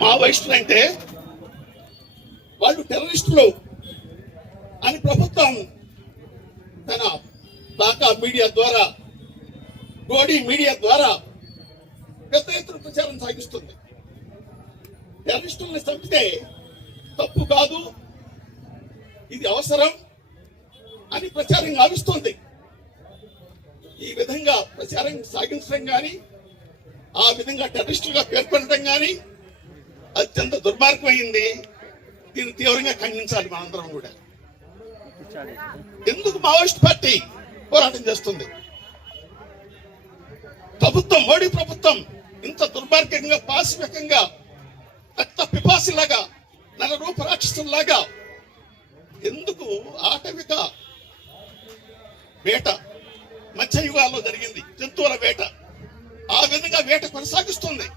మావోయిస్టులు అంటే వాళ్ళు టెర్రరిస్టులు అని ప్రభుత్వం తన బాకా మీడియా ద్వారా, గోడి మీడియా ద్వారా పెద్ద ఎత్తున ప్రచారం సాగిస్తుంది. టెర్రరిస్టుల్ని చంపితే తప్పు కాదు, ఇది అవసరం అని ప్రచారం గావిస్తుంది. ఈ విధంగా ప్రచారం సాగించడం కానీ, ఆ విధంగా టెర్రరిస్టులుగా పేర్కొనడం కానీ అత్యంత దుర్మార్గమైంది. దీన్ని తీవ్రంగా ఖండించాలి మనందరం కూడా. ఎందుకు మావోయిస్ట్ పార్టీ పోరాటం చేస్తుంది? ప్రభుత్వం, మోడీ ప్రభుత్వం ఇంత దుర్మార్గంగా, పాశవికంగా, రక్త పిపాసిలాగా, నరరూప రాక్షసులాగా ఎందుకు ఆటవిక వేట మధ్యయుగాల్లో జరిగింది, జంతువుల వేట, ఆ విధంగా వేట కొనసాగిస్తుంది.